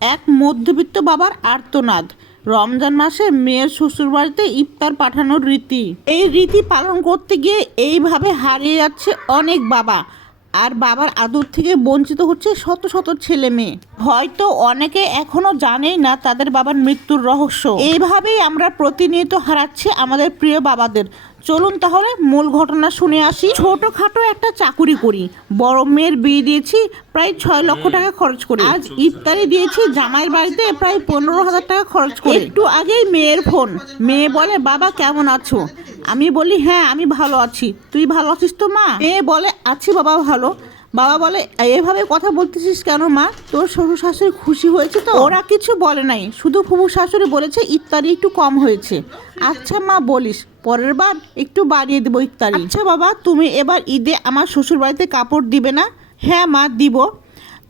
এক মধ্যবিত্ত বাবার আর্তনাদ। রমজান মাসে মেয়ের শ্বশুরবাড়িতে ইফতার পাঠানোর রীতি। এই রীতি পালন করতে গিয়ে এইভাবে হারিয়ে যাচ্ছে অনেক বাবা। আর বাবার আদর থেকে বঞ্চিত হচ্ছে শত শত ছেলে মেয়ে। হয়তো অনেকে এখনও জানেই না তাদের বাবার মৃত্যুর রহস্য। এইভাবেই আমরা প্রতিনিয়ত হারাচ্ছি আমাদের প্রিয় বাবাদের। চলুন তাহলে মূল ঘটনা শুনে আসি। ছোটখাটো একটা চাকুরি করি। বড় মেয়ের বিয়ে দিয়েছি, প্রায় ছয় লক্ষ টাকা খরচ করি। আজ ইফতারি দিয়েছি জামাইয়ের বাড়িতে প্রায় পনেরো হাজার টাকা খরচ করি। একটু আগেই মেয়ের ফোন। মেয়ে বলে, বাবা, কেমন আছো? আমি বলি হ্যাঁ আমি ভালো আছি। তুই ভালো আছিস তো, মা? মেয়ে বলে আছি বাবা ভালো। বাবা বলে এভাবে কথা বলতেছিস কেন মা? তোর শ্বশুর শাশুড়ি খুশি হয়েছে তো? ওরা কিছু বলে নাই। শুধু ফুফু শাশুড়ি বলেছে ইত্যাদি একটু কম হয়েছে। আচ্ছা মা বলিস। পরের বার একটু বাড়িয়ে দেবো ইত্যাদি আচ্ছা বাবা তুমি এবার ঈদে আমার শ্বশুর বাড়িতে কাপড় দিবে না? হ্যাঁ মা দিব।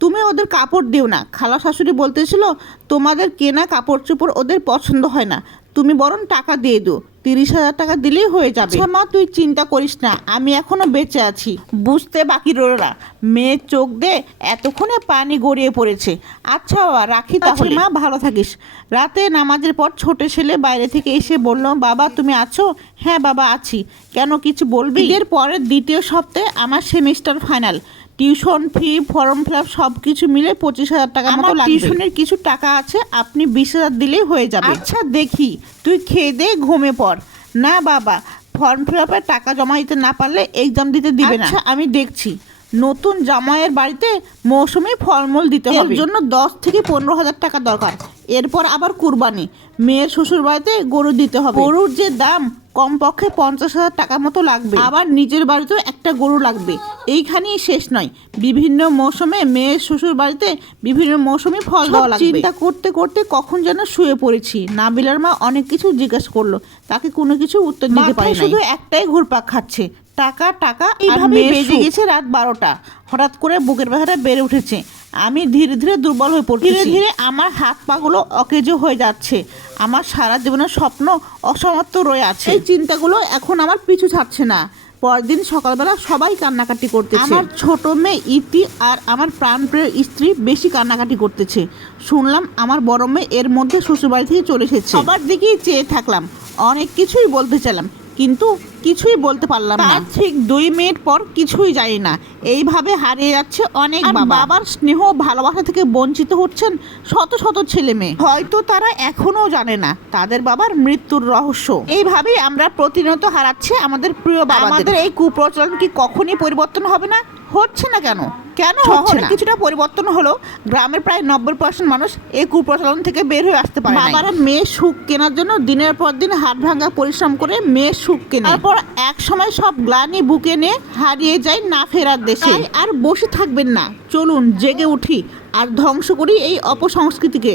তুমি ওদের কাপড় দিও না। খালা শাশুড়ি বলতেছিল তোমাদের কেনা কাপড় চোপড় ওদের পছন্দ হয় না। তুমি বরং টাকা দিয়ে দিও। তিরিশ হাজার টাকা দিলেই হয়ে যাবে। আচ্ছা মা তুই চিন্তা করিস না আমি এখনও বেঁচে আছি। বুঝতে বাকি রইল না। মেয়ের চোখ দে এতক্ষণে পানি গড়িয়ে পড়েছে। আচ্ছা বাবা রাখি তাহলে। মা ভালো থাকিস। রাতে নামাজের পর ছোট ছেলে বাইরে থেকে এসে বলল বাবা তুমি আছো? হ্যাঁ বাবা আছি। কেন কিছু বলবি? এর পরের দ্বিতীয় সপ্তাহে আমার semester final. Tuition fee form fill up সব কিছু মিলে পঁচিশ হাজার টাকা মতো টিউশনের কিছু টাকা আছে আপনি বিশ হাজার দিলেই হয়ে যাবে। আচ্ছা দেখি। তুই খেয়ে দে ঘুমে পড়। না বাবা ফর্ম ফিল আপের টাকা জমা দিতে না পারলে এক্সাম দিতে দিবে না। আচ্ছা আমি দেখছি। নতুন জামাইয়ের বাড়িতে মৌসুমি ফলমূল দিতে হবে। এর জন্য দশ থেকে পনেরো হাজার টাকা দরকার। এরপর আবার কুরবানি। মেয়ের শ্বশুর বাড়িতে গরু দিতে হবে। গরুর যে দাম কমপক্ষে পঞ্চাশ হাজার টাকা মতো লাগবে। আবার নিজের বাড়িতেও একটা গরু লাগবে। এইখানেই শেষ নয়। বিভিন্ন মৌসুমে মেয়ের শ্বশুর বাড়িতে বিভিন্ন মৌসুমে ফল দেওয়া লাগবে। চিন্তা করতে করতে কখন যেন শুয়ে পড়েছি। নাবিলার মা অনেক কিছু জিজ্ঞাসা করল। তাকে কোনো কিছু উত্তর দিতে পারি শুধু একটাই ঘুরপাক খাচ্ছে। টাকা টাকা এইভাবে বেজে গেছে রাত বারোটা। হঠাৎ করে বুকের ব্যথাটা বেড়ে উঠেছে। আমি ধীরে ধীরে দুর্বল হয়ে পড়ছি ধীরে ধীরে আমার হাত পাগুলো অকেজো হয়ে যাচ্ছে। আমার সারা জীবনের স্বপ্ন অসমাপ্ত রয়ে আছে। এই চিন্তাগুলো এখন আমার পিছু ছাড়ছে না। পরদিন সকালবেলা সবাই কান্নাকাটি করতেছে। আমার ছোট মেয়ে ইতি আর আমার প্রাণপ্রিয় স্ত্রী বেশি কান্নাকাটি করতেছে। শুনলাম আমার বড় মেয়ে এর মধ্যে শ্বশুরবাড়ি থেকে চলে এসেছে। সবার দিকেই চেয়ে থাকলাম। অনেক কিছুই বলতে চাইলাম। কিন্তু কিছুই বলতে পারলাম না। ঠিক দুই মিনিট পর কিছুই জানি না। এইভাবে হারিয়ে যাচ্ছে অনেক বাবা। বাবার স্নেহ ভালোবাসা থেকে বঞ্চিত হচ্ছেন শত শত ছেলে মেয়ে। হয়তো তারা এখনও জানে না তাদের বাবার মৃত্যুর রহস্য। এইভাবেই আমরা প্রতিনিয়ত হারাচ্ছি আমাদের প্রিয় বাবা আমাদের এই কুপ্রচলন কি কখনই পরিবর্তন হবে না? হচ্ছে না কেন? কেন? হচ্ছে না। কিছুটা পরিবর্তন হলো। গ্রামের প্রায় নব্বই পার্সেন্ট মানুষ এই কুপ্রচলন থেকে বের হয়ে আসতে পারে বাবারা মেয়ে সুখ কেনার জন্য দিনের পর দিন হাত ভাঙা পরিশ্রম করে মেয়ে সুখ কেনে। তারপর এক সময় সব গ্লানি বুকে নিয়ে হারিয়ে যায় না ফেরার দেশে। আর বসে থাকবেন না। চলুন জেগে উঠি আর ধ্বংস করি এই অপসংস্কৃতিকে।